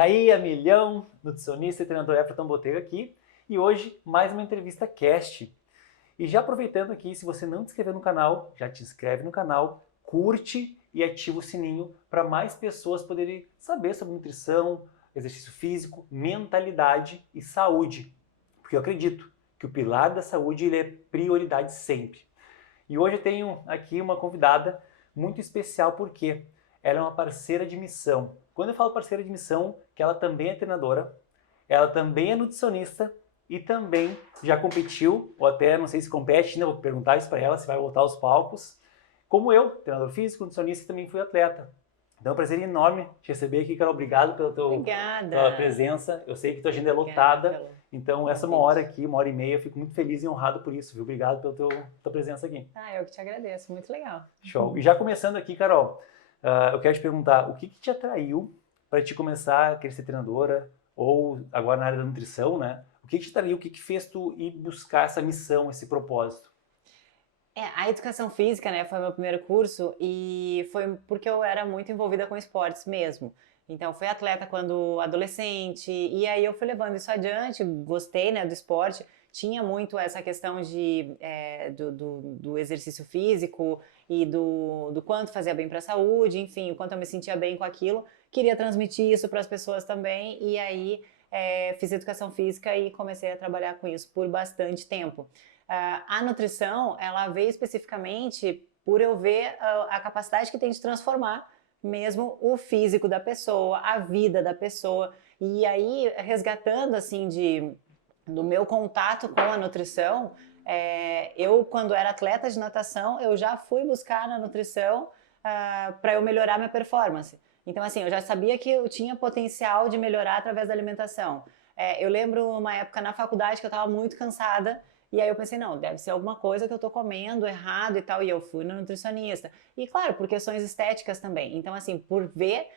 aí, a milhão, nutricionista e treinador Everton Botelho aqui, e hoje mais uma entrevista cast. E já aproveitando aqui, se você não se inscreveu no canal, já te inscreve no canal, curte e ativa o sininho para mais pessoas poderem saber sobre nutrição, exercício físico, mentalidade e saúde. Porque eu acredito que o pilar da saúde ele é prioridade sempre. E hoje eu tenho aqui uma convidada muito especial porque ela é uma parceira de missão. Quando eu falo parceira de missão, que ela também é treinadora, ela também é nutricionista e também já competiu, ou até não sei se compete ainda, vou perguntar isso para ela, se vai voltar aos palcos. Como eu, treinador físico, nutricionista e também fui atleta. Então é um prazer enorme te receber aqui, Carol. Obrigado pela tua presença. Eu sei que tua agenda é lotada, então essa uma hora aqui, uma hora e meia, eu fico muito feliz e honrado por isso, viu? Obrigado pela tua presença aqui. Eu que te agradeço, muito legal. Show. E já começando aqui, Carol, eu quero te perguntar, o que te atraiu para te começar a querer ser treinadora, ou agora na área da nutrição, né? O que te atraiu, o que fez tu ir buscar essa missão, esse propósito? A educação física, né, foi meu primeiro curso e foi porque eu era muito envolvida com esportes mesmo. Então, fui atleta quando adolescente e aí eu fui levando isso adiante, gostei, né, do esporte. Tinha muito essa questão do exercício físico e do quanto fazia bem para a saúde, enfim, o quanto eu me sentia bem com aquilo. Queria transmitir isso para as pessoas também e aí fiz educação física e comecei a trabalhar com isso por bastante tempo. A nutrição, ela veio especificamente por eu ver a capacidade que tem de transformar mesmo o físico da pessoa, a vida da pessoa. E aí, resgatando, assim, do meu contato com a nutrição, eu, quando era atleta de natação, eu já fui buscar na nutrição para eu melhorar minha performance. Então, assim, eu já sabia que eu tinha potencial de melhorar através da alimentação. Eu lembro uma época na faculdade que eu estava muito cansada, e aí eu pensei, não, deve ser alguma coisa que eu tô comendo errado e tal, e eu fui no nutricionista. E claro, por questões estéticas também. Então, assim, por ver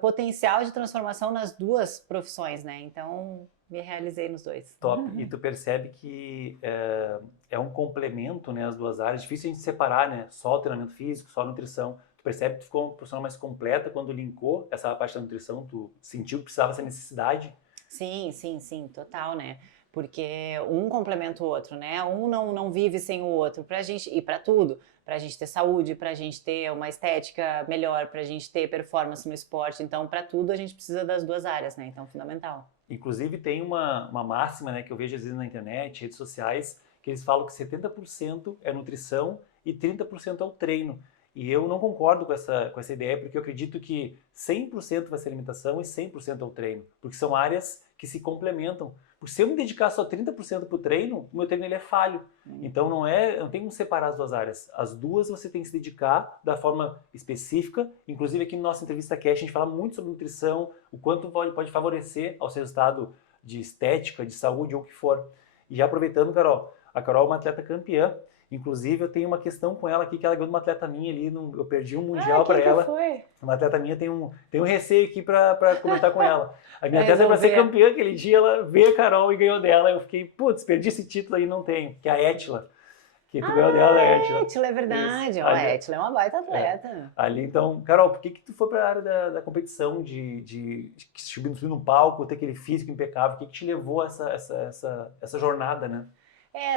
potencial de transformação nas duas profissões, né? Então, me realizei nos dois. Top. E tu percebe que é um complemento, né, as duas áreas. Difícil a gente separar, né? Só o treinamento físico, só a nutrição. Tu percebe que tu ficou uma profissional mais completa quando linkou essa parte da nutrição, tu sentiu que precisava essa necessidade? Sim, total, né? Porque um complementa o outro, né? Um não vive sem o outro, pra gente, e pra tudo, pra gente ter saúde, pra gente ter uma estética melhor, pra gente ter performance no esporte, então pra tudo a gente precisa das duas áreas, né? Então, fundamental. Inclusive tem uma máxima, né, que eu vejo às vezes na internet, redes sociais, que eles falam que 70% é nutrição e 30% é o treino. E eu não concordo com essa ideia, porque eu acredito que 100% vai ser alimentação e 100% é o treino, porque são áreas que se complementam. Porque se eu me dedicar só 30% para o treino, o meu treino ele é falho. Então não tem como separar as duas áreas. As duas você tem que se dedicar da forma específica. Inclusive aqui no nossa entrevista cast a gente fala muito sobre nutrição, o quanto pode favorecer ao seu estado de estética, de saúde ou o que for. E já aproveitando, Carol, a Carol é uma atleta campeã. Inclusive, eu tenho uma questão com ela aqui, que ela ganhou de uma atleta minha ali, eu perdi um mundial para ela. Foi? Uma atleta minha tem um receio aqui para comentar com ela. A minha atleta para ser campeã aquele dia, ela veio a Carol e ganhou dela. Eu fiquei, putz, perdi esse título aí, não tenho. Que é a Étila. Que tu ganhou dela, a Étila. Étila, é verdade. A Étila é uma baita atleta. Ali, então, Carol, por que tu foi para a área da competição, de subir no palco, ter aquele físico impecável? O que te levou a essa jornada, né?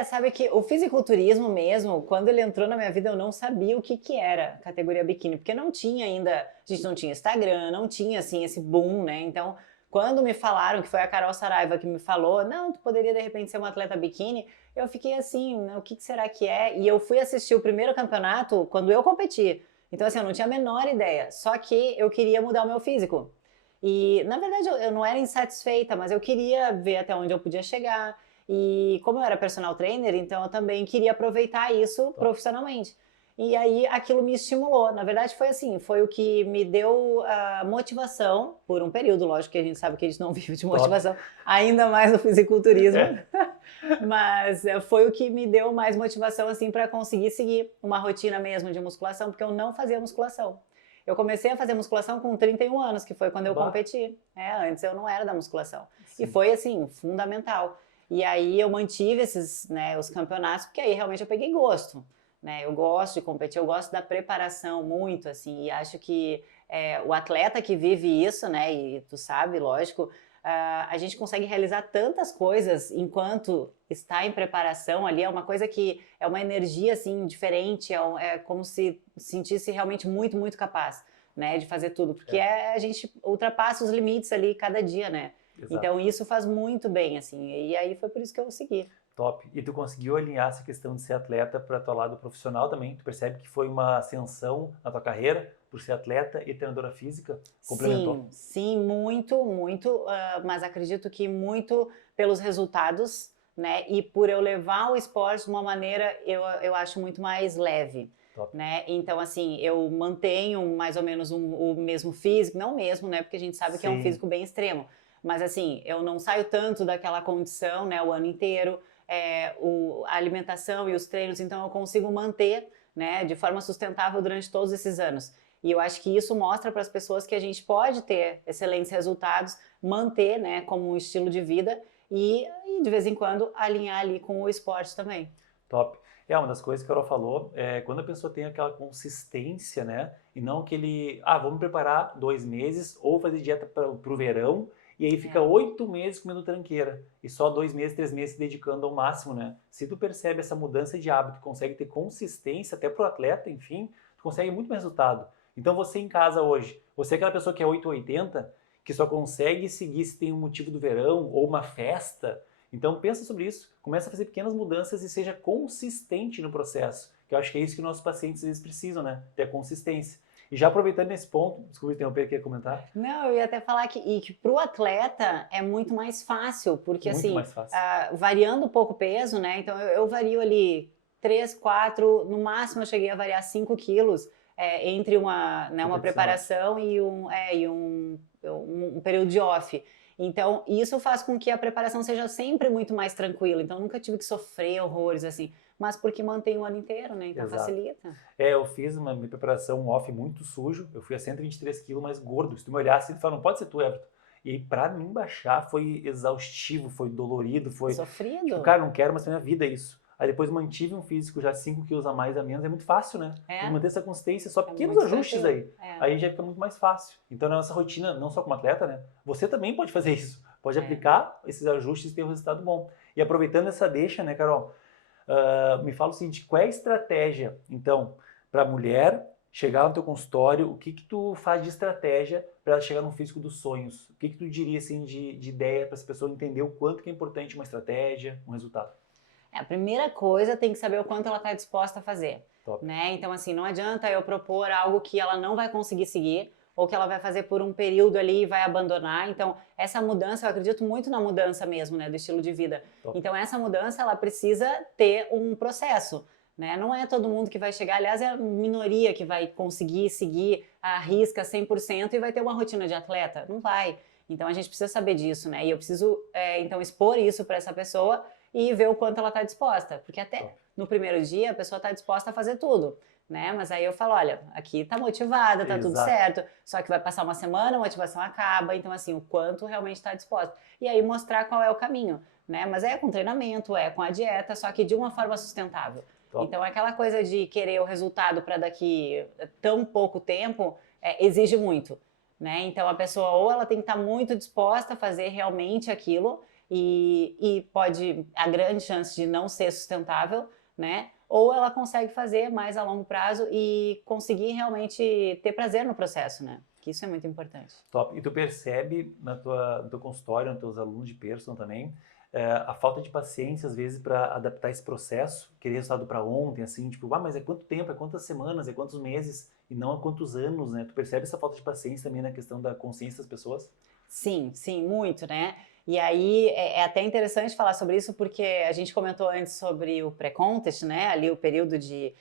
Sabe que o fisiculturismo mesmo, quando ele entrou na minha vida, eu não sabia o que era categoria biquíni, porque não tinha ainda, a gente não tinha Instagram, não tinha, assim, esse boom, né? Então, quando me falaram, que foi a Carol Saraiva que me falou, não, tu poderia de repente ser uma atleta biquíni, eu fiquei assim, o que será que é? E eu fui assistir o primeiro campeonato quando eu competi. Então, assim, eu não tinha a menor ideia, só que eu queria mudar o meu físico. E, na verdade, eu não era insatisfeita, mas eu queria ver até onde eu podia chegar. E como eu era personal trainer, então eu também queria aproveitar isso profissionalmente. E aí aquilo me estimulou. Na verdade foi assim, foi o que me deu a motivação, por um período, lógico que a gente sabe que a gente não vive de motivação, ainda mais no fisiculturismo, mas foi o que me deu mais motivação assim para conseguir seguir uma rotina mesmo de musculação, porque eu não fazia musculação. Eu comecei a fazer musculação com 31 anos, que foi quando eu competi. Antes eu não era da musculação. Sim. E foi assim, fundamental. E aí eu mantive esses, né, os campeonatos, porque aí realmente eu peguei gosto, né? Eu gosto de competir, eu gosto da preparação muito, assim, e acho que o atleta que vive isso, né, e tu sabe, lógico, a gente consegue realizar tantas coisas enquanto está em preparação ali, é uma coisa que é uma energia, assim, diferente, é como se sentisse realmente muito, muito capaz, né, de fazer tudo, porque a gente ultrapassa os limites ali cada dia, né, Exato. então isso faz muito bem, assim, e aí foi por isso que eu segui. Top. E tu conseguiu alinhar essa questão de ser atleta para teu lado profissional também? Tu percebe que foi uma ascensão na tua carreira por ser atleta e treinadora física? Complementou? Sim, sim, muito, muito, mas acredito que muito pelos resultados, né? E por eu levar o esporte de uma maneira, eu acho muito mais leve. Top. Né? Então, assim, eu mantenho mais ou menos o mesmo físico, não o mesmo, né? Porque a gente sabe que é um Sim. físico bem extremo. Mas, assim, eu não saio tanto daquela condição, né? O ano inteiro, a alimentação e os treinos, então eu consigo manter, né? De forma sustentável durante todos esses anos. E eu acho que isso mostra para as pessoas que a gente pode ter excelentes resultados, manter, né? Como um estilo de vida e de vez em quando alinhar ali com o esporte também. Top. Uma das coisas que a Carol falou é quando a pessoa tem aquela consistência, né? E não aquele, vamos preparar 2 meses ou fazer dieta para o verão e aí fica 8 meses comendo tranqueira e só 2 meses, 3 meses se dedicando ao máximo, né? Se tu percebe essa mudança de hábito, consegue ter consistência até pro atleta, enfim, tu consegue muito mais resultado. Então você em casa hoje, você é aquela pessoa que é 880, que só consegue seguir se tem um motivo do verão ou uma festa. Então pensa sobre isso, começa a fazer pequenas mudanças e seja consistente no processo, que eu acho que é isso que nossos pacientes às vezes precisam, né? Ter consistência. E já aproveitando esse ponto, desculpa interromper, quer comentar? Não, eu ia até falar que para o atleta é muito mais fácil, porque Muito assim, mais fácil. variando pouco o peso, né? Então eu vario ali 3, 4, no máximo eu cheguei a variar 5 quilos entre uma preparação e um período de off. Então, isso faz com que a preparação seja sempre muito mais tranquila. Então, eu nunca tive que sofrer horrores, assim. Mas porque mantém o ano inteiro, né? Então, Exato. facilita. Eu fiz uma minha preparação off muito sujo. Eu fui a 123 quilos mais gordo. Se tu me olhasse, tu fala, não pode ser tu, Everton. E aí, pra mim baixar, foi exaustivo, foi dolorido, foi... Sofrido. Tipo, cara, não quero mais pra minha vida isso. Aí depois mantive um físico já 5 quilos a mais, a menos. É muito fácil, né? Manter essa consistência, só pequenos ajustes tranquilo. aí. Aí já fica muito mais fácil. Então, na nossa rotina, não só como atleta, né? Você também pode fazer isso. Pode aplicar esses ajustes e ter um resultado bom. E aproveitando essa deixa, né, Carol? Me fala o seguinte, qual é a estratégia, então, para a mulher chegar no teu consultório, o que tu faz de estratégia para ela chegar no físico dos sonhos? O que tu diria, assim, de ideia para essa pessoa entender o quanto que é importante uma estratégia, um resultado? A primeira coisa tem que saber o quanto ela está disposta a fazer. Top. Né? Então, assim, não adianta eu propor algo que ela não vai conseguir seguir ou que ela vai fazer por um período ali e vai abandonar. Então, essa mudança, eu acredito muito na mudança mesmo, né, do estilo de vida. Top. Então, essa mudança, ela precisa ter um processo. Né? Não é todo mundo que vai chegar, aliás, é a minoria que vai conseguir seguir a risca 100% e vai ter uma rotina de atleta. Não vai. Então, a gente precisa saber disso, né? E eu preciso, então, expor isso para essa pessoa e ver o quanto ela está disposta. Porque até no primeiro dia a pessoa está disposta a fazer tudo. Né? Mas aí eu falo, olha, aqui tá motivada, tá tudo certo, só que vai passar uma semana, a motivação acaba, então assim, o quanto realmente está disposta. E aí mostrar qual é o caminho, né? Mas é com treinamento, é com a dieta, só que de uma forma sustentável. Top. Então aquela coisa de querer o resultado para daqui tão pouco tempo, exige muito, né? Então a pessoa ou ela tem que estar muito disposta a fazer realmente aquilo e pode, a grande chance de não ser sustentável, né? Ou ela consegue fazer mais a longo prazo e conseguir realmente ter prazer no processo, né? Que isso é muito importante. Top. E tu percebe no teu consultório, nos teus alunos de personal também, a falta de paciência, às vezes, para adaptar esse processo, querer resultado para ontem, assim, tipo, mas é quanto tempo, é quantas semanas, é quantos meses, e não há quantos anos, né? Tu percebe essa falta de paciência também na questão da consciência das pessoas? Sim, sim, muito, né? E aí é até interessante falar sobre isso porque a gente comentou antes sobre o pré-contest, né? Ali o período de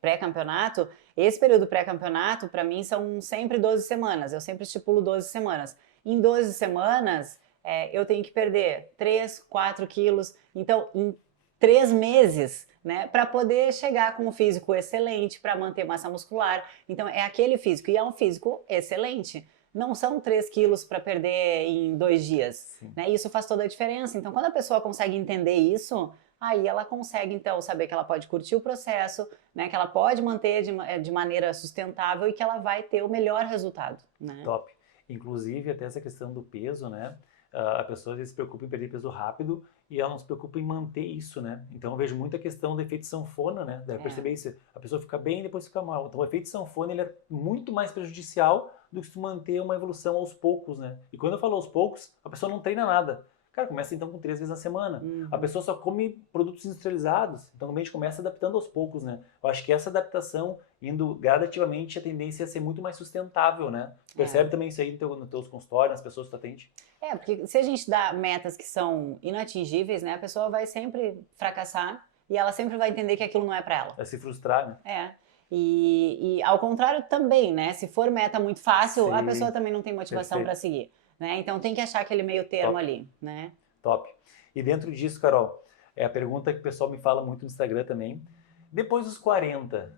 pré-campeonato. Esse período pré-campeonato, para mim, são sempre 12 semanas. Eu sempre estipulo 12 semanas. Em 12 semanas, eu tenho que perder 3, 4 quilos. Então, em 3 meses, né? Para poder chegar com um físico excelente, para manter massa muscular. Então, é aquele físico. E é um físico excelente. Não são 3 quilos para perder em 2 dias. Né? Isso faz toda a diferença. Então, quando a pessoa consegue entender isso, aí ela consegue, então, saber que ela pode curtir o processo, né, que ela pode manter de maneira sustentável e que ela vai ter o melhor resultado, né? Top. Inclusive, até essa questão do peso, né? A pessoa às vezes se preocupa em perder peso rápido e ela não se preocupa em manter isso, né? Então eu vejo muita questão do efeito sanfona, né? Deve perceber isso. A pessoa fica bem e depois fica mal. Então o efeito sanfona ele é muito mais prejudicial do que se tu manter uma evolução aos poucos, né? E quando eu falo aos poucos, a pessoa não treina nada. Cara, começa então com 3 vezes na semana. A pessoa só come produtos industrializados, então a gente começa adaptando aos poucos, né? Eu acho que essa adaptação, indo gradativamente, a tendência é a ser muito mais sustentável, né? Tu percebe também isso aí nos teus consultórios, nas pessoas que tu atende? Porque se a gente dá metas que são inatingíveis, né, a pessoa vai sempre fracassar e ela sempre vai entender que aquilo não é para ela. É se frustrar, né? E ao contrário também, né? Se for meta muito fácil, a Sim, pessoa também não tem motivação para seguir, né? Então tem que achar aquele meio termo ali, né? Top. E dentro disso, Carol, é a pergunta que o pessoal me fala muito no Instagram também. Depois dos 40,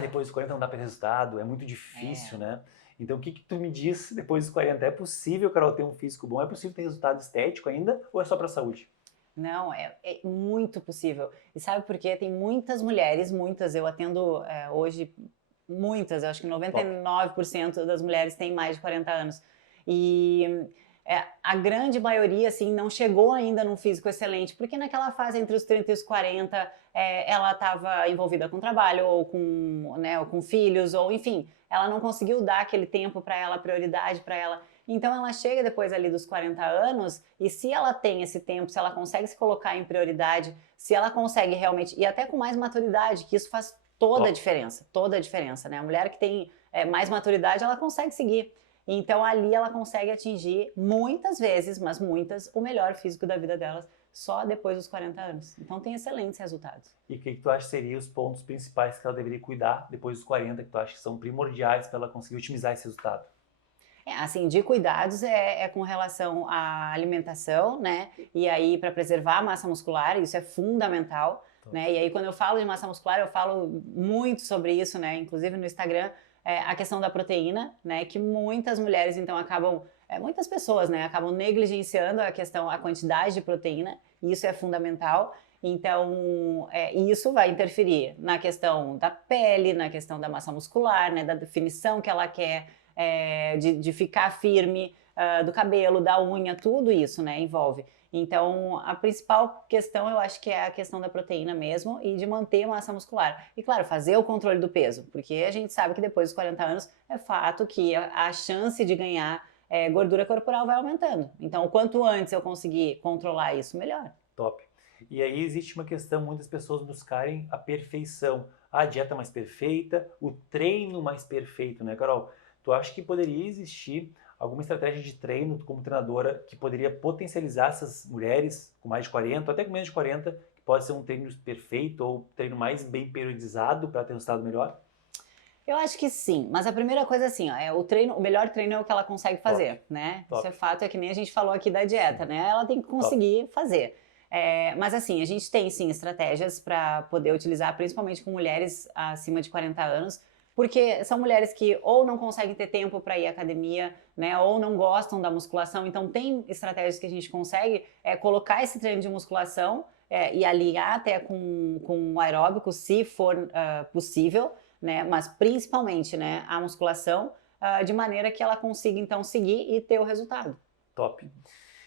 depois dos 40 não dá para resultado, é muito difícil, né? Então o que tu me diz depois dos 40? É possível, Carol, ter um físico bom? É possível ter resultado estético ainda ou é só para saúde? Não, é muito possível. E sabe por quê? Tem muitas mulheres, eu atendo hoje muitas, eu acho que 99% das mulheres têm mais de 40 anos. E a grande maioria, assim, não chegou ainda num físico excelente, porque naquela fase entre os 30 e os 40, ela estava envolvida com trabalho, ou com filhos, ou enfim, ela não conseguiu dar aquele tempo para ela, prioridade para ela. Então ela chega depois ali dos 40 anos e se ela tem esse tempo, se ela consegue se colocar em prioridade, se ela consegue realmente, e até com mais maturidade, que isso faz toda a diferença, né? A mulher que tem mais maturidade, ela consegue seguir. Então ali ela consegue atingir muitas vezes, mas muitas, o melhor físico da vida delas só depois dos 40 anos. Então tem excelentes resultados. E o que tu acha que seriam os pontos principais que ela deveria cuidar depois dos 40, que tu acha que são primordiais para ela conseguir otimizar esse resultado? Assim, de cuidados com relação à alimentação, né? E aí, para preservar a massa muscular, isso é fundamental, né? E aí, quando eu falo de massa muscular, eu falo muito sobre isso, né? Inclusive no Instagram, a questão da proteína, né? Que muitas mulheres, então, muitas pessoas, né? Acabam negligenciando a quantidade de proteína, e isso é fundamental. Então, isso vai interferir na questão da pele, na questão da massa muscular, né? Da definição que ela quer, de ficar firme, do cabelo, da unha, tudo isso, né, envolve. Então, a principal questão eu acho que é a questão da proteína mesmo e de manter massa muscular. E claro, fazer o controle do peso, porque a gente sabe que depois dos 40 anos é fato que a chance de ganhar gordura corporal vai aumentando. Então, o quanto antes eu conseguir controlar isso, melhor. Top. E aí existe uma questão, muitas pessoas buscarem a perfeição, a dieta mais perfeita, o treino mais perfeito, né, Carol? Tu acha que poderia existir alguma estratégia de treino como treinadora que poderia potencializar essas mulheres com mais de 40, até com menos de 40, que pode ser um treino perfeito ou um treino mais bem periodizado para ter um resultado melhor? Eu acho que sim, mas a primeira coisa assim, o melhor treino é o que ela consegue fazer, né? Isso é fato, é que nem a gente falou aqui da dieta, né? Ela tem que conseguir fazer. Mas assim, a gente tem sim estratégias para poder utilizar, principalmente com mulheres acima de 40 anos, porque são mulheres que ou não conseguem ter tempo para ir à academia, né, ou não gostam da musculação, então tem estratégias que a gente consegue colocar esse treino de musculação e alinhar até com o aeróbico, se for possível, né, mas principalmente, né, a musculação, de maneira que ela consiga então seguir e ter o resultado. Top.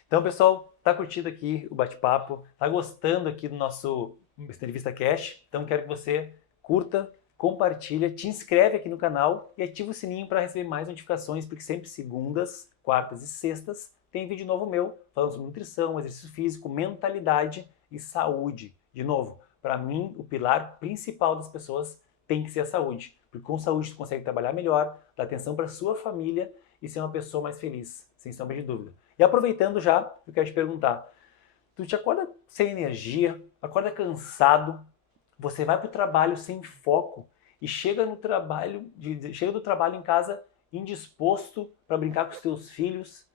Então, pessoal, tá curtindo aqui o bate-papo, tá gostando aqui do nosso Entrevista Cash? Então, quero que você curta, compartilha, te inscreve aqui no canal e ativa o sininho para receber mais notificações, porque sempre segundas, quartas e sextas tem vídeo novo meu falando sobre nutrição, exercício físico, mentalidade e saúde. De novo, para mim, o pilar principal das pessoas tem que ser a saúde, porque com saúde tu consegue trabalhar melhor, dar atenção para sua família e ser uma pessoa mais feliz, sem sombra de dúvida. E aproveitando já, eu quero te perguntar, tu te acorda sem energia, acorda cansado, você vai para o trabalho sem foco e chega do trabalho em casa indisposto para brincar com os teus filhos.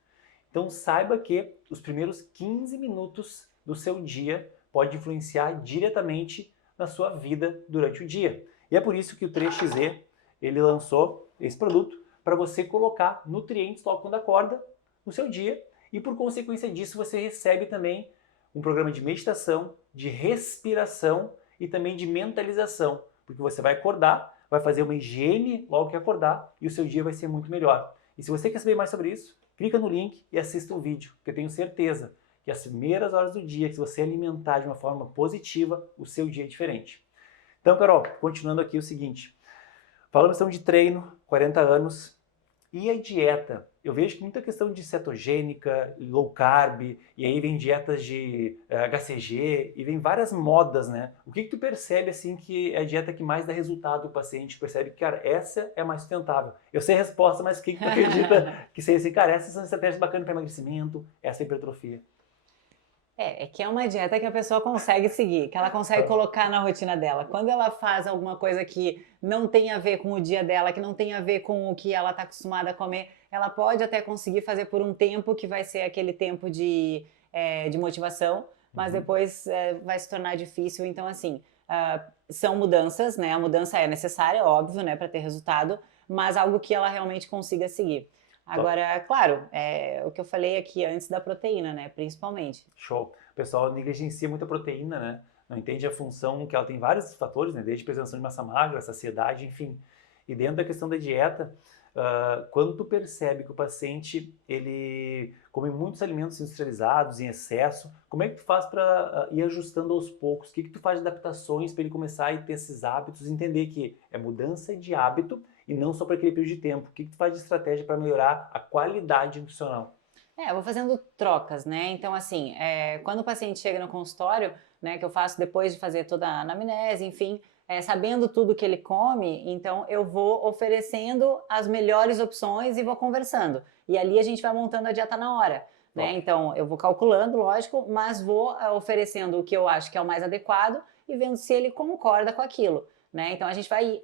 Então saiba que os primeiros 15 minutos do seu dia pode influenciar diretamente na sua vida durante o dia. E é por isso que o 3XZ ele lançou esse produto para você colocar nutrientes logo quando acorda no seu dia e por consequência disso você recebe também um programa de meditação, de respiração e também de mentalização, porque você vai acordar, vai fazer uma higiene logo que acordar e o seu dia vai ser muito melhor. E se você quer saber mais sobre isso, clica no link e assista o vídeo, porque eu tenho certeza que as primeiras horas do dia, que se você alimentar de uma forma positiva, o seu dia é diferente. Então, Carol, continuando aqui o seguinte, falamos então de treino, 40 anos, e a dieta? Eu vejo que muita questão de cetogênica, low carb, e aí vem dietas de HCG, e vem várias modas, né? O que tu percebe, assim, que é a dieta que mais dá resultado do paciente? Percebe que, cara, essa é a mais sustentável. Eu sei a resposta, mas o que tu acredita que seja assim? Cara, essas são estratégias bacanas para emagrecimento, essa é hipertrofia. É que é uma dieta que a pessoa consegue seguir, que ela consegue colocar na rotina dela. Quando ela faz alguma coisa que não tem a ver com o dia dela, que não tem a ver com o que ela está acostumada a comer, ela pode até conseguir fazer por um tempo, que vai ser aquele tempo de motivação, mas depois vai se tornar difícil. Então, assim, são mudanças, né? A mudança é necessária, óbvio, né, para ter resultado, mas algo que ela realmente consiga seguir. Agora, claro, o que eu falei aqui antes da proteína, né, principalmente. Show. O pessoal negligencia muito a proteína, né? Não entende a função que ela tem vários fatores, né? Desde preservação de massa magra, saciedade, enfim. E dentro da questão da dieta, quando tu percebe que o paciente ele come muitos alimentos industrializados em excesso, como é que tu faz para ir ajustando aos poucos? O que tu faz de adaptações para ele começar a ter esses hábitos, entender que é mudança de hábito e não só para aquele período de tempo? O que tu faz de estratégia para melhorar a qualidade nutricional? Eu vou fazendo trocas, né? Então, assim, quando o paciente chega no consultório, né, que eu faço depois de fazer toda a anamnese, enfim, sabendo tudo que ele come, então eu vou oferecendo as melhores opções e vou conversando. E ali a gente vai montando a dieta na hora, né? Então, eu vou calculando, lógico, mas vou oferecendo o que eu acho que é o mais adequado e vendo se ele concorda com aquilo, né? Então, a gente vai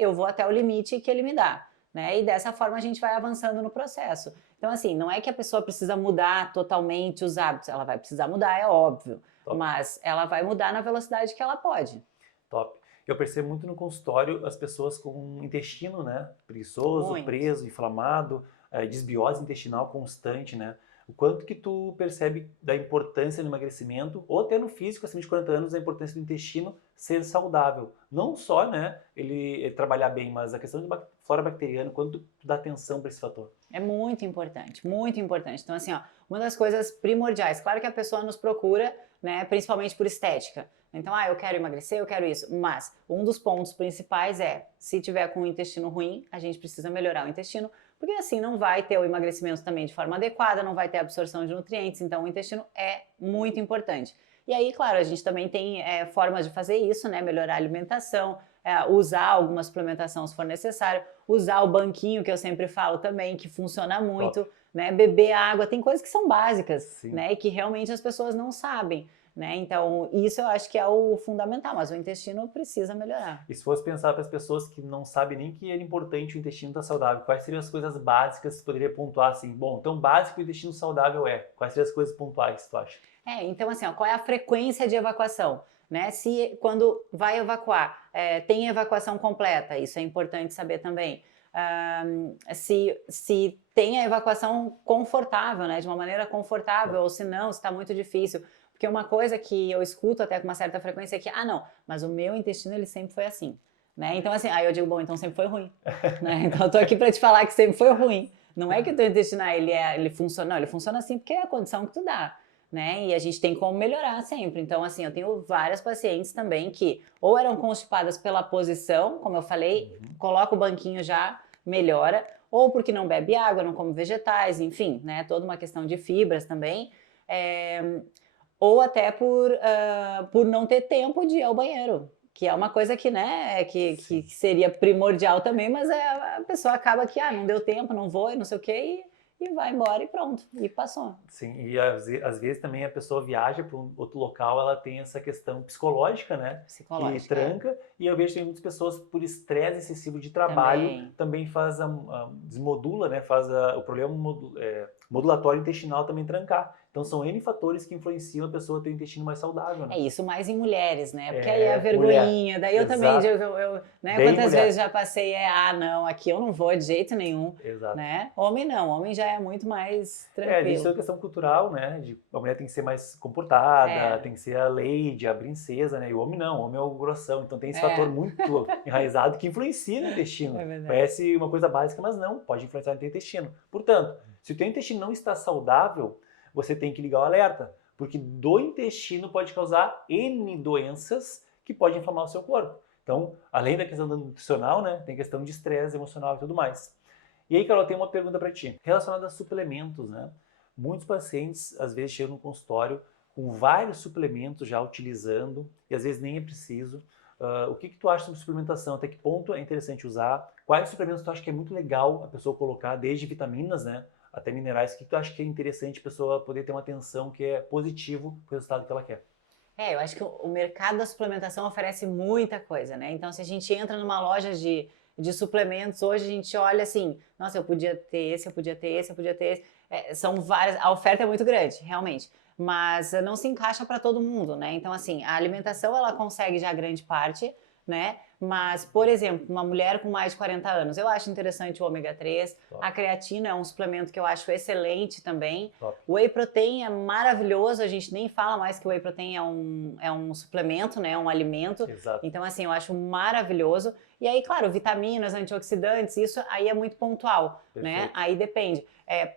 eu vou até o limite que ele me dá, né? E dessa forma a gente vai avançando no processo. Então, assim, não é que a pessoa precisa mudar totalmente os hábitos, ela vai precisar mudar, é óbvio, mas ela vai mudar na velocidade que ela pode. Top. Eu percebo muito no consultório as pessoas com intestino, né, preguiçoso, Muito. preso, inflamado, desbiose intestinal constante, né? O quanto que tu percebe da importância do emagrecimento, ou até no físico, acima de 40 anos, da importância do intestino ser saudável. Não só, né, ele trabalhar bem, mas a questão de flora bacteriana, quando tu dá atenção para esse fator. É muito importante, muito importante. Então, assim, ó, uma das coisas primordiais, claro que a pessoa nos procura, né, principalmente por estética. Então, eu quero emagrecer, eu quero isso. Mas um dos pontos principais se tiver com o intestino ruim, a gente precisa melhorar o intestino, porque assim não vai ter o emagrecimento também de forma adequada, não vai ter absorção de nutrientes, então o intestino é muito importante. E aí, claro, a gente também tem formas de fazer isso, né? Melhorar a alimentação, usar alguma suplementação se for necessário, usar o banquinho, que eu sempre falo também, que funciona muito, né? Beber água, tem coisas que são básicas, né? E que realmente as pessoas não sabem. Né? Então, isso eu acho que é o fundamental, mas o intestino precisa melhorar. E se fosse pensar para as pessoas que não sabem nem que era importante o intestino estar saudável, quais seriam as coisas básicas que você poderia pontuar assim? Bom, então básico o intestino saudável quais seriam as coisas pontuais, tu acha? Então assim, qual é a frequência de evacuação? Né? Se quando vai evacuar, tem evacuação completa, isso é importante saber também. Se tem a evacuação confortável, né? De uma maneira confortável, ou se não, se está muito difícil. Porque uma coisa que eu escuto até com uma certa frequência é que, não, mas o meu intestino ele sempre foi assim, né? Então assim, aí eu digo, bom, então sempre foi ruim, né? Então eu tô aqui para te falar que sempre foi ruim. Não é que o teu intestino ele funciona, não, ele funciona assim porque é a condição que tu dá, né? E a gente tem como melhorar sempre. Então assim, eu tenho várias pacientes também que ou eram constipadas pela posição, como eu falei, coloca o banquinho já, melhora, ou porque não bebe água, não come vegetais, enfim, né? Toda uma questão de fibras também. Ou até por não ter tempo de ir ao banheiro, que é uma coisa que, né, que seria primordial também, mas a pessoa acaba que, não deu tempo, não vou, e não sei o quê, e vai embora e pronto, e passou. Sim, e às vezes também a pessoa viaja para um outro local, ela tem essa questão psicológica, né? Psicológica. Que tranca, e eu vejo que tem muitas pessoas por estresse excessivo de trabalho, também faz desmodula, né? Faz o problema modulatório intestinal também trancar. Então são N fatores que influenciam a pessoa a ter um intestino mais saudável, né? É isso, mais em mulheres, né? Porque É, aí a vergonhinha, daí eu também, exato. né? Bem Quantas mulher. vezes já passei, não, aqui eu não vou de jeito nenhum, Exato. né? Homem não, homem já é muito mais A gente tem tranquilo. uma questão cultural, né? A mulher tem que ser mais comportada, É, tem que ser a lady, a princesa, né? E o homem não, o homem é o grossão. Então tem esse fator é, muito enraizado que influencia no intestino. é verdade. Parece uma coisa básica, mas não, pode influenciar no teu intestino. Portanto, se o teu intestino não está saudável, você tem que ligar o alerta, porque do intestino pode causar N doenças que podem inflamar o seu corpo. Então, além da questão nutricional, né? Tem questão de estresse emocional e tudo mais. E aí, Carol, tem uma pergunta para ti, relacionada a suplementos, né? Muitos pacientes, às vezes, chegam no consultório com vários suplementos já utilizando, e às vezes nem é preciso. O que tu acha sobre suplementação? Até que ponto é interessante usar? Quais suplementos tu acha que é muito legal a pessoa colocar, desde vitaminas, né? Até minerais. O que tu acha que é interessante a pessoa poder ter uma atenção que é positivo para o resultado que ela quer? Eu acho que o mercado da suplementação oferece muita coisa, né? Então, se a gente entra numa loja de suplementos, hoje a gente olha assim, nossa, eu podia ter esse, eu podia ter esse, eu podia ter esse. São várias, a oferta é muito grande, realmente. Mas não se encaixa para todo mundo, né? Então, assim, a alimentação ela consegue já grande parte, né? Mas, por exemplo, uma mulher com mais de 40 anos, eu acho interessante o ômega 3. Top. A creatina é um suplemento que eu acho excelente também. Top. O whey protein é maravilhoso, a gente nem fala mais que o whey protein é um suplemento, né? É um alimento. Exato. Então, assim, eu acho maravilhoso. E aí, claro, vitaminas, antioxidantes, isso aí é muito pontual, né? Perfeito. Aí depende.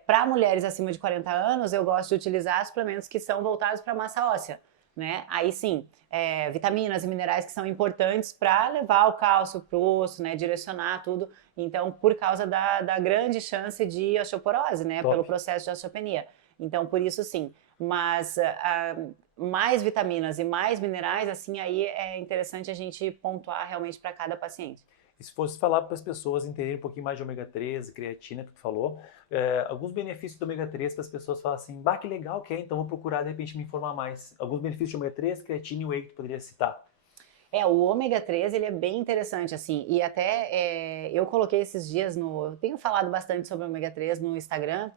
Para mulheres acima de 40 anos, eu gosto de utilizar suplementos que são voltados para massa óssea, né? Aí sim, vitaminas e minerais que são importantes para levar o cálcio para o osso, né? Direcionar tudo. Então, por causa da grande chance de osteoporose, né? Top. Pelo processo de osteopenia. Então, por isso sim. Mas mais vitaminas e mais minerais, assim, aí é interessante a gente pontuar realmente para cada paciente. E se fosse falar para as pessoas entenderem um pouquinho mais de ômega 3, creatina, que tu falou, alguns benefícios do ômega 3 para as pessoas falarem assim, bah, que legal que é, então vou procurar de repente me informar mais. Alguns benefícios de ômega 3, creatina e whey que tu poderia citar. O ômega 3, ele é bem interessante, assim, e até eu coloquei esses dias eu tenho falado bastante sobre o ômega 3 no Instagram,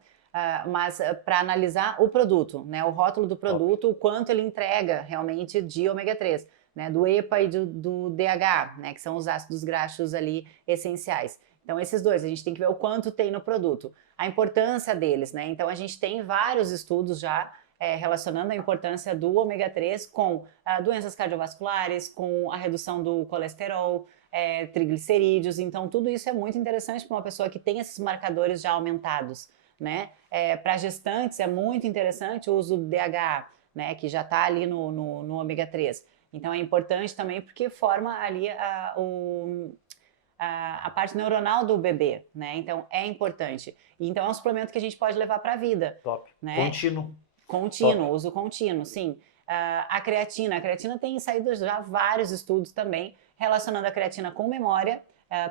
mas para analisar o produto, né, o rótulo do produto, o quanto ele entrega realmente de ômega 3, né, do EPA e do DHA, né, que são os ácidos graxos ali essenciais. Então, esses dois, a gente tem que ver o quanto tem no produto, a importância deles, né, então a gente tem vários estudos já relacionando a importância do ômega 3 com doenças cardiovasculares, com a redução do colesterol, triglicerídeos. Então, tudo isso é muito interessante para uma pessoa que tem esses marcadores já aumentados, né? Para gestantes é muito interessante o uso do DHA, né? Que já está ali no ômega 3. Então, é importante também porque forma ali a parte neuronal do bebê, né? Então, é importante. Então, é um suplemento que a gente pode levar para a vida. Top. Né? Contínuo. Contínuo, uso contínuo, sim. A creatina tem saído já vários estudos também relacionando a creatina com memória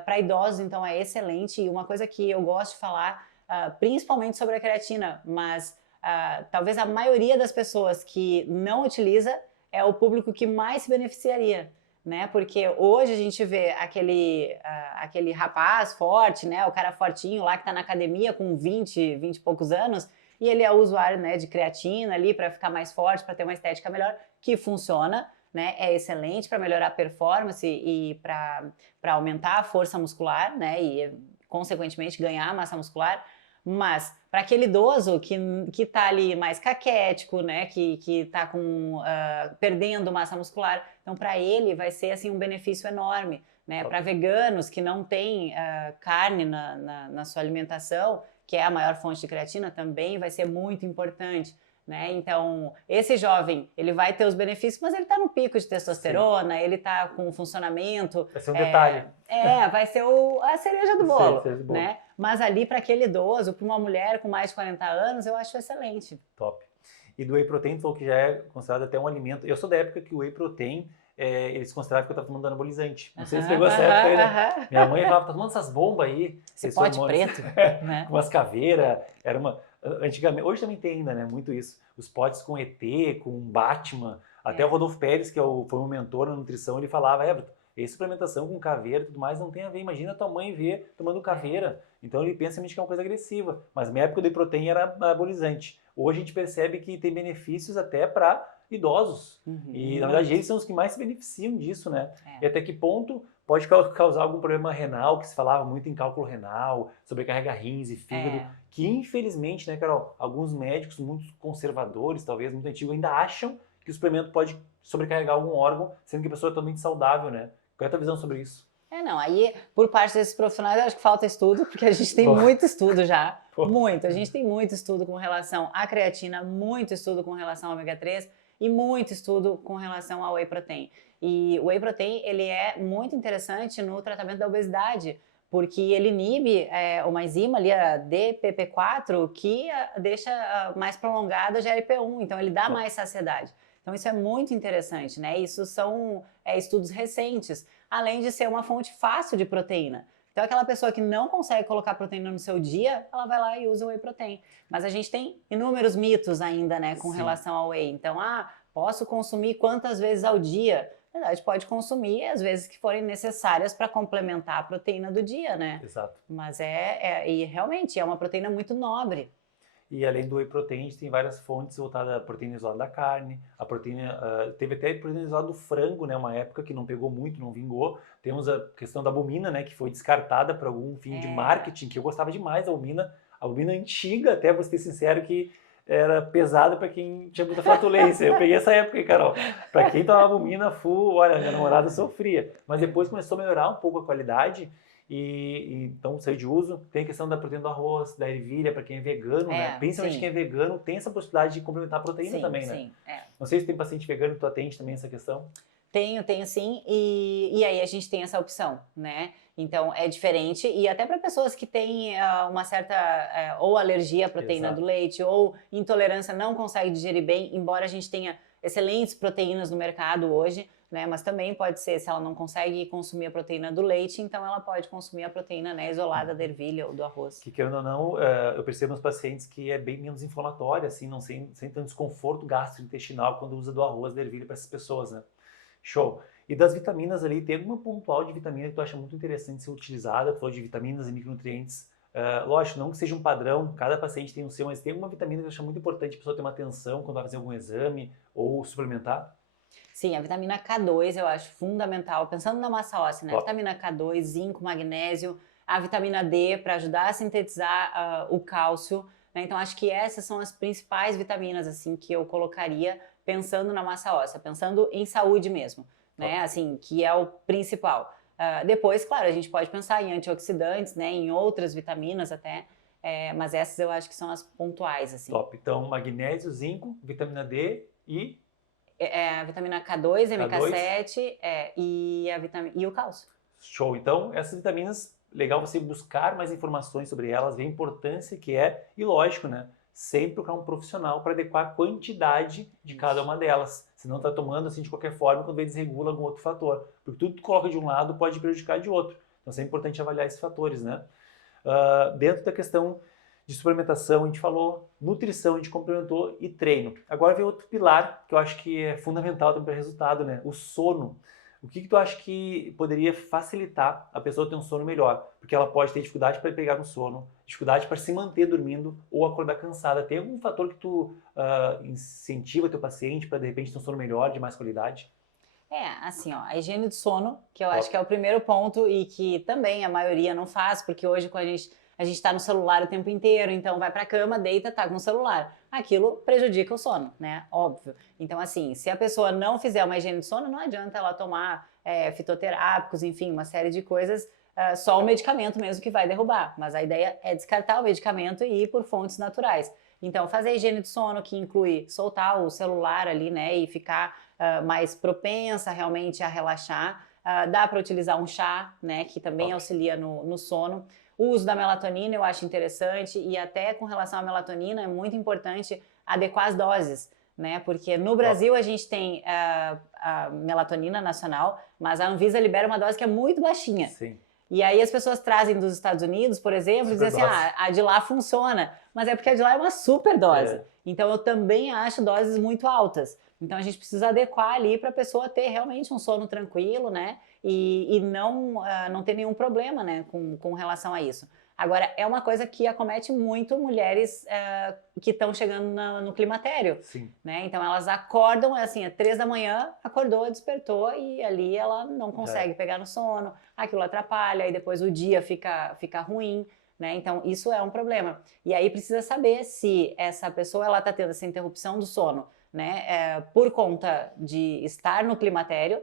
para idosos, então é excelente. E uma coisa que eu gosto de falar, principalmente sobre a creatina, mas talvez a maioria das pessoas que não utiliza é o público que mais se beneficiaria, né? Porque hoje a gente vê aquele rapaz forte, né? O cara fortinho lá que está na academia com 20 e poucos anos, e ele é usuário, né, de creatina ali para ficar mais forte, para ter uma estética melhor, que funciona, né, é excelente para melhorar a performance e para aumentar a força muscular, né, e consequentemente ganhar massa muscular. Mas para aquele idoso que está ali mais caquético, né, que está perdendo massa muscular, então para ele vai ser assim um benefício enorme, né? Para veganos que não têm carne na sua alimentação, que é a maior fonte de creatina, também vai ser muito importante, né? Então, esse jovem, ele vai ter os benefícios, mas ele está no pico de testosterona, sim, ele está com funcionamento... Vai ser um detalhe. Vai ser a cereja do bolo, cereja do bolo, né? Mas ali para aquele idoso, para uma mulher com mais de 40 anos, eu acho excelente. Top. E do whey protein, tu falou que já é considerado até um alimento. Eu sou da época que o whey protein, eles consideravam que eu estava tomando anabolizante. Não sei se pegou essa época aí, né? Minha mãe falava, tá tomando essas bombas aí. Esse pote preto. Né? Com umas caveiras. Era uma... Antigamente, hoje também tem ainda, né? Muito isso. Os potes com ET, com Batman. Até o Rodolfo Pérez, que foi um mentor na nutrição, ele falava, essa suplementação com caveira e tudo mais não tem a ver. Imagina a tua mãe ver tomando caveira. Então ele pensa que é uma coisa agressiva. Mas na minha época o whey protein era anabolizante. hoje a gente percebe que tem benefícios até para idosos. E, na verdade, eles são os que mais se beneficiam disso, né? E até que ponto pode causar algum problema renal, que se falava muito em cálculo renal, sobrecarrega rins e fígado, que infelizmente, né, Carol, alguns médicos muito conservadores, talvez muito antigos, ainda acham que o suplemento pode sobrecarregar algum órgão, sendo que a pessoa é totalmente saudável, né? Qual é a tua visão sobre isso? Não, aí por parte desses profissionais eu acho que falta estudo, porque a gente tem muito estudo já, muito. A gente tem muito estudo com relação à creatina, muito estudo com relação ao ômega 3 e muito estudo com relação ao whey protein. E o whey protein, ele é muito interessante no tratamento da obesidade, porque ele inibe uma enzima ali, a DPP4, que deixa mais prolongada a GLP-1, então ele dá mais saciedade. Então isso é muito interessante, né? Isso são estudos recentes, além de ser uma fonte fácil de proteína. Então aquela pessoa que não consegue colocar proteína no seu dia, ela vai lá e usa o whey protein. Mas a gente tem inúmeros mitos ainda, né, com relação ao whey. Então, posso consumir quantas vezes ao dia? Na verdade, pode consumir as vezes que forem necessárias para complementar a proteína do dia, né? Exato. Mas e realmente é uma proteína muito nobre. E além do whey protein, a gente tem várias fontes voltadas à proteína isolada da carne, a proteína, teve até a proteína isolada do frango, né, uma época que não pegou muito, não vingou. Temos a questão da albumina, né, que foi descartada por algum fim de marketing, que eu gostava demais da albumina antiga, até vou ser sincero que era pesada para quem tinha muita flatulência. Eu peguei essa época, Carol. Para quem tomava albumina full, olha, minha namorada sofria. Mas depois começou a melhorar um pouco a qualidade, então saiu de uso. Tem a questão da proteína do arroz, da ervilha, para quem é vegano, né? Principalmente quem é vegano tem essa possibilidade de complementar a proteína também, né? Não sei se tem paciente vegano que tu atende também essa questão. Tenho sim, e aí a gente tem essa opção, né? Então é diferente, e até para pessoas que têm uma certa ou alergia à proteína do leite, ou intolerância, não consegue digerir bem, embora a gente tenha excelentes proteínas no mercado hoje, né? Mas também pode ser, se ela não consegue consumir a proteína do leite, então ela pode consumir a proteína, né, isolada da ervilha ou do arroz. Que querendo ou não, eu percebo nos pacientes que é bem menos inflamatório, assim, não sem tanto desconforto gastrointestinal quando usa do arroz, da ervilha para essas pessoas, né? Show. E das vitaminas ali, tem alguma pontual de vitamina que tu acha muito interessante ser utilizada? Tu falou de vitaminas e micronutrientes. Lógico, não que seja um padrão, cada paciente tem o seu, mas tem alguma vitamina que eu acho muito importante a pessoa ter uma atenção quando vai fazer algum exame ou suplementar? Sim, a vitamina K2 eu acho fundamental, pensando na massa óssea, né? Vitamina K2, zinco, magnésio, a vitamina D para ajudar a sintetizar o cálcio, né? Então acho que essas são as principais vitaminas assim que eu colocaria pensando na massa óssea, pensando em saúde mesmo, né? Assim, que é o principal. Depois, claro, a gente pode pensar em antioxidantes, né? Em outras vitaminas até, mas essas eu acho que são as pontuais, assim. Top. Então, magnésio, zinco, vitamina D e... a vitamina K2, MK7 e o cálcio. Show. Então, essas vitaminas, legal você buscar mais informações sobre elas, ver a importância que é, e lógico, né? Sempre procurar um profissional para adequar a quantidade de cada uma delas. Se não está tomando assim de qualquer forma, quando ele desregula algum outro fator. Porque tudo que tu coloca de um lado pode prejudicar de outro. Então, é importante avaliar esses fatores, né? Dentro da questão de suplementação, a gente falou nutrição, a gente complementou e treino. Agora vem outro pilar que eu acho que é fundamental também para o resultado, né? O sono. O que tu acha que poderia facilitar a pessoa ter um sono melhor? Porque ela pode ter dificuldade para pegar no sono, dificuldade para se manter dormindo ou acordar cansada. Tem algum fator que tu incentiva teu paciente para de repente ter um sono melhor, de mais qualidade? Assim, a higiene do sono, que eu acho que é o primeiro ponto e que também a maioria não faz, porque hoje com a gente tá no celular o tempo inteiro, então vai pra cama, deita, tá com o celular. Aquilo prejudica o sono, né? Óbvio. Então, assim, se a pessoa não fizer uma higiene do sono, não adianta ela tomar fitoterápicos, enfim, uma série de coisas, só o medicamento mesmo que vai derrubar. Mas a ideia é descartar o medicamento e ir por fontes naturais. Então, fazer a higiene do sono, que inclui soltar o celular ali, né, e ficar mais propensa realmente a relaxar. Dá para utilizar um chá, né, que também auxilia no sono. O uso da melatonina eu acho interessante, e até com relação à melatonina é muito importante adequar as doses, né, porque no Brasil a gente tem a melatonina nacional, mas a Anvisa libera uma dose que é muito baixinha. Sim. E aí as pessoas trazem dos Estados Unidos, por exemplo, e dizem assim, a de lá funciona. Mas é porque a de lá é uma super dose. Então eu também acho doses muito altas. Então a gente precisa adequar ali para a pessoa ter realmente um sono tranquilo, né? E não ter nenhum problema, né, com relação a isso. Agora, é uma coisa que acomete muito mulheres que estão chegando no climatério, Sim. né? Então, elas acordam, assim, é 3 da manhã, acordou, despertou e ali ela não consegue pegar no sono, aquilo atrapalha e depois o dia fica ruim, né? Então, isso é um problema. E aí precisa saber se essa pessoa, ela tá tendo essa interrupção do sono, né? Por conta de estar no climatério,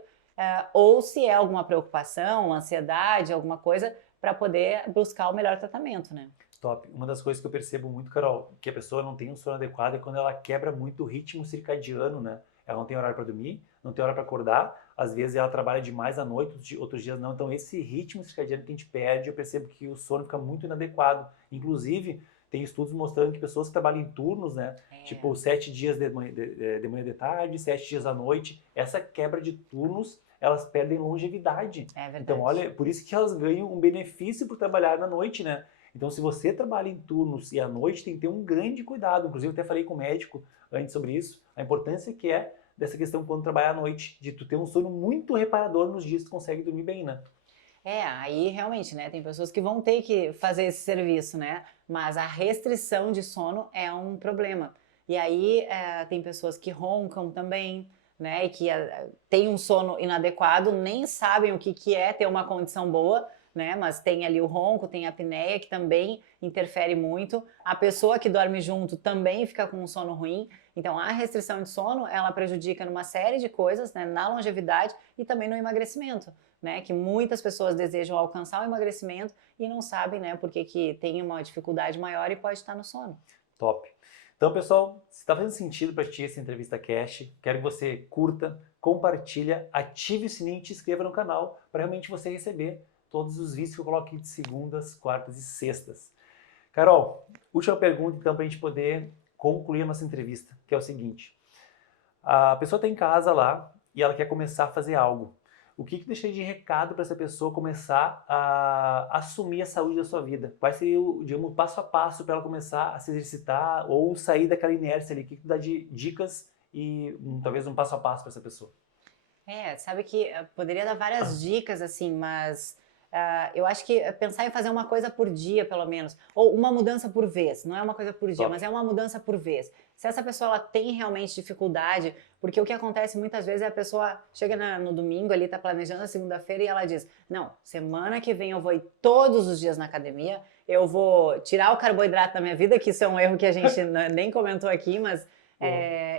ou se é alguma preocupação, ansiedade, alguma coisa para poder buscar o melhor tratamento, né? Top. Uma das coisas que eu percebo muito, Carol, que a pessoa não tem um sono adequado é quando ela quebra muito o ritmo circadiano, né? Ela não tem horário para dormir, não tem hora para acordar, às vezes ela trabalha demais à noite, outros dias não. Então esse ritmo circadiano que a gente perde, eu percebo que o sono fica muito inadequado. Inclusive, tem estudos mostrando que pessoas que trabalham em turnos, né? Tipo, 7 dias de manhã de tarde, 7 dias à noite, essa quebra de turnos, elas perdem longevidade. É verdade. Então, olha, por isso que elas ganham um benefício por trabalhar na noite, né? Então, se você trabalha em turnos e à noite, tem que ter um grande cuidado. Inclusive, eu até falei com o médico antes sobre isso, a importância que é dessa questão quando trabalhar à noite, de tu ter um sono muito reparador nos dias que tu consegue dormir bem, né? Aí realmente, né, tem pessoas que vão ter que fazer esse serviço, né, mas a restrição de sono é um problema. E aí tem pessoas que roncam também, né, e que têm um sono inadequado, nem sabem o que é ter uma condição boa, né, mas tem ali o ronco, tem a apneia, que também interfere muito. A pessoa que dorme junto também fica com um sono ruim. Então, a restrição de sono, ela prejudica numa série de coisas, né, na longevidade e também no emagrecimento. Né, que muitas pessoas desejam alcançar o emagrecimento e não sabem, né, porque que tem uma dificuldade maior e pode estar no sono. Top. Então, pessoal, se está fazendo sentido para ti essa entrevista cast, quero que você curta, compartilha, ative o sininho e te inscreva no canal para realmente você receber todos os vídeos que eu coloco aqui de segundas, quartas e sextas. Carol, última pergunta então para a gente poder concluir a nossa entrevista, que é o seguinte. A pessoa está em casa lá e ela quer começar a fazer algo. O que deixa de recado para essa pessoa começar a assumir a saúde da sua vida? Qual seria o, digamos, passo a passo para ela começar a se exercitar ou sair daquela inércia ali? O que tu dá de dicas e talvez um passo a passo para essa pessoa? Sabe que poderia dar várias dicas assim, mas eu acho que pensar em fazer uma coisa por dia, pelo menos, ou uma mudança por vez, não é uma coisa por dia, mas é uma mudança por vez. Se essa pessoa ela tem realmente dificuldade, porque o que acontece muitas vezes é a pessoa chega no domingo ali, tá planejando a segunda-feira e ela diz, não, semana que vem eu vou ir todos os dias na academia, eu vou tirar o carboidrato da minha vida, que isso é um erro que a gente nem comentou aqui, mas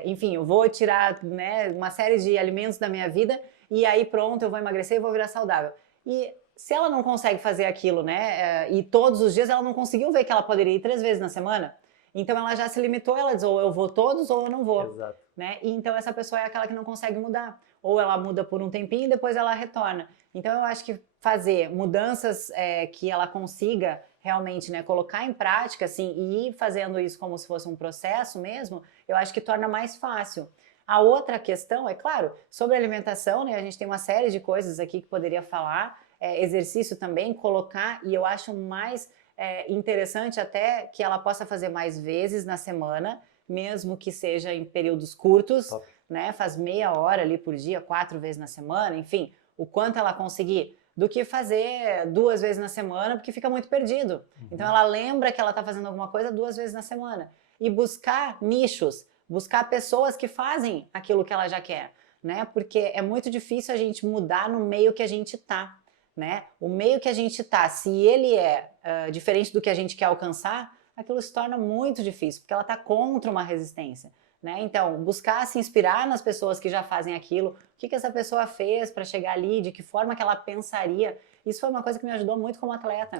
enfim, eu vou tirar, né, uma série de alimentos da minha vida e aí pronto, eu vou emagrecer e vou virar saudável. E se ela não consegue fazer aquilo, né, e todos os dias ela não conseguiu ver que ela poderia ir 3 vezes na semana, então ela já se limitou, ela diz, ou eu vou todos ou eu não vou. Exato. Né? E então essa pessoa é aquela que não consegue mudar. Ou ela muda por um tempinho e depois ela retorna. Então eu acho que fazer mudanças que ela consiga realmente, né, colocar em prática, assim, e ir fazendo isso como se fosse um processo mesmo, eu acho que torna mais fácil. A outra questão, é claro, sobre alimentação, né, a gente tem uma série de coisas aqui que poderia falar, exercício também, colocar, e eu acho mais interessante até que ela possa fazer mais vezes na semana, mesmo que seja em períodos curtos, né, faz meia hora ali por dia, 4 vezes na semana, enfim, o quanto ela conseguir, do que fazer 2 vezes na semana, porque fica muito perdido. Então ela lembra que ela está fazendo alguma coisa 2 vezes na semana. E buscar nichos, buscar pessoas que fazem aquilo que ela já quer, né? Porque é muito difícil a gente mudar no meio que a gente tá, né? O meio que a gente tá, se ele é diferente do que a gente quer alcançar, aquilo se torna muito difícil, porque ela está contra uma resistência. Né? Então, buscar se inspirar nas pessoas que já fazem aquilo, o que essa pessoa fez para chegar ali, de que forma que ela pensaria, isso foi uma coisa que me ajudou muito como atleta.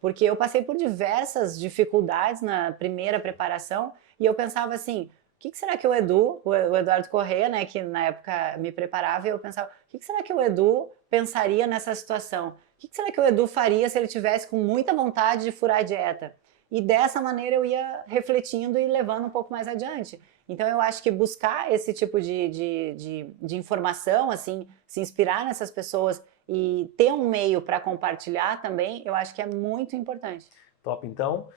Porque eu passei por diversas dificuldades na primeira preparação e eu pensava assim, o que será que o Edu, o Eduardo Corrêa, né, que na época me preparava, e eu pensava, o que será que o Edu pensaria nessa situação? O que será que o Edu faria se ele tivesse com muita vontade de furar a dieta? E dessa maneira eu ia refletindo e levando um pouco mais adiante. Então eu acho que buscar esse tipo de informação, assim, se inspirar nessas pessoas e ter um meio para compartilhar também, eu acho que é muito importante. Top. Então,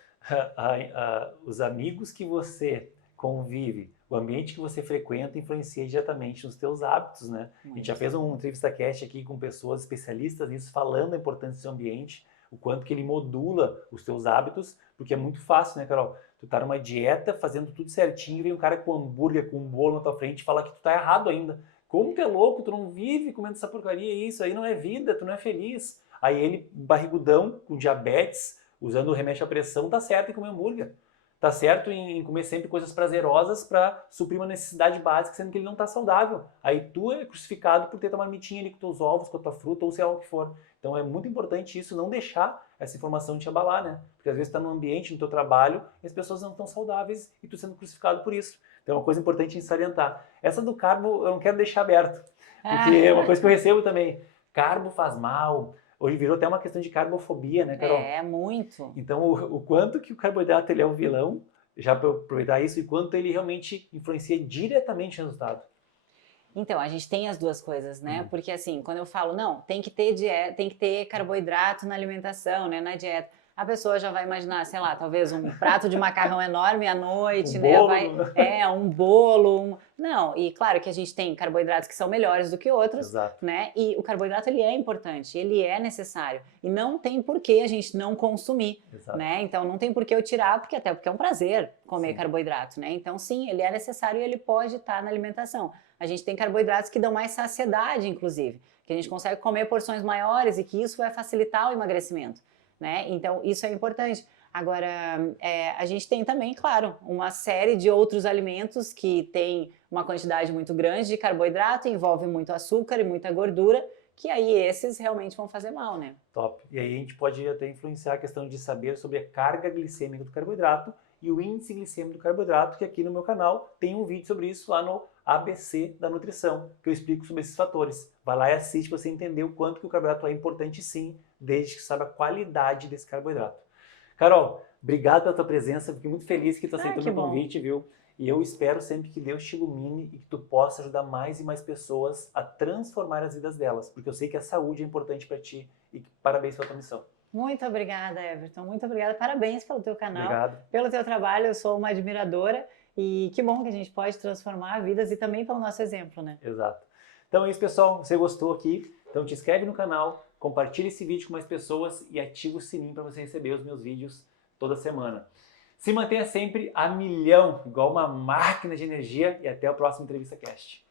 os amigos que você convive, o ambiente que você frequenta influencia diretamente nos teus hábitos, né? A gente já fez um entrevista cast aqui com pessoas especialistas nisso, falando da importância do seu ambiente, o quanto que ele modula os teus hábitos, porque é muito fácil, né, Carol? Tu tá numa dieta, fazendo tudo certinho, vem um cara com hambúrguer, com um bolo na tua frente e fala que tu tá errado ainda. Como tu é louco? Tu não vive comendo essa porcaria, isso aí não é vida, tu não é feliz. Aí ele, barrigudão, com diabetes, usando o remédio à pressão, tá certo em comer hambúrguer. Tá certo em comer sempre coisas prazerosas para suprir uma necessidade básica, sendo que ele não tá saudável. Aí tu é crucificado por ter tua marmitinha ali com teus ovos, com a tua fruta, ou sei lá o que for. Então é muito importante isso, não deixar essa informação te abalar, né? Porque às vezes tá no ambiente, no teu trabalho, e as pessoas não estão saudáveis e tu sendo crucificado por isso. Então é uma coisa importante em salientar. Essa do carbo eu não quero deixar aberto, porque é uma coisa que eu recebo também. Carbo faz mal. Hoje virou até uma questão de carbofobia, né, Carol? É, muito. Então, o quanto que o carboidrato ele é um vilão, já para aproveitar isso, e quanto ele realmente influencia diretamente no resultado. Então, a gente tem as duas coisas, né? Porque assim, quando eu falo, não, tem que ter dieta, tem que ter carboidrato na alimentação, né, na dieta. A pessoa já vai imaginar, sei lá, talvez um prato de macarrão enorme à noite, Um né? bolo. Um bolo. Não, e claro que a gente tem carboidratos que são melhores do que outros, Exato. né? E o carboidrato, ele é importante, ele é necessário. E não tem por que a gente não consumir, Exato. né? Então, não tem por que eu tirar, porque é um prazer comer Sim. carboidrato, né? Então, sim, ele é necessário e ele pode estar na alimentação. A gente tem carboidratos que dão mais saciedade, inclusive, que a gente consegue comer porções maiores e que isso vai facilitar o emagrecimento, né? Então, isso é importante. Agora, a gente tem também, claro, uma série de outros alimentos que tem uma quantidade muito grande de carboidrato, envolve muito açúcar e muita gordura, que aí esses realmente vão fazer mal, né? Top. E aí a gente pode até influenciar a questão de saber sobre a carga glicêmica do carboidrato e o índice glicêmico do carboidrato, que aqui no meu canal tem um vídeo sobre isso lá no ABC da nutrição, que eu explico sobre esses fatores. Vai lá e assiste para você entender o quanto que o carboidrato é importante sim, desde que saiba a qualidade desse carboidrato. Carol, obrigado pela tua presença, fiquei muito feliz que tu aceitou meu convite, viu? E eu espero sempre que Deus te ilumine e que tu possa ajudar mais e mais pessoas a transformar as vidas delas, porque eu sei que a saúde é importante para ti e parabéns pela tua missão. Muito obrigada, Everton. Muito obrigada. Parabéns pelo teu canal, Obrigado. pelo teu trabalho. Eu sou uma admiradora e que bom que a gente pode transformar vidas e também pelo nosso exemplo, né? Exato. Então é isso, pessoal. Você gostou aqui? Então te inscreve no canal, compartilha esse vídeo com mais pessoas e ativa o sininho para você receber os meus vídeos toda semana. Se mantenha sempre a milhão, igual uma máquina de energia, e até o próximo Entrevista Cast.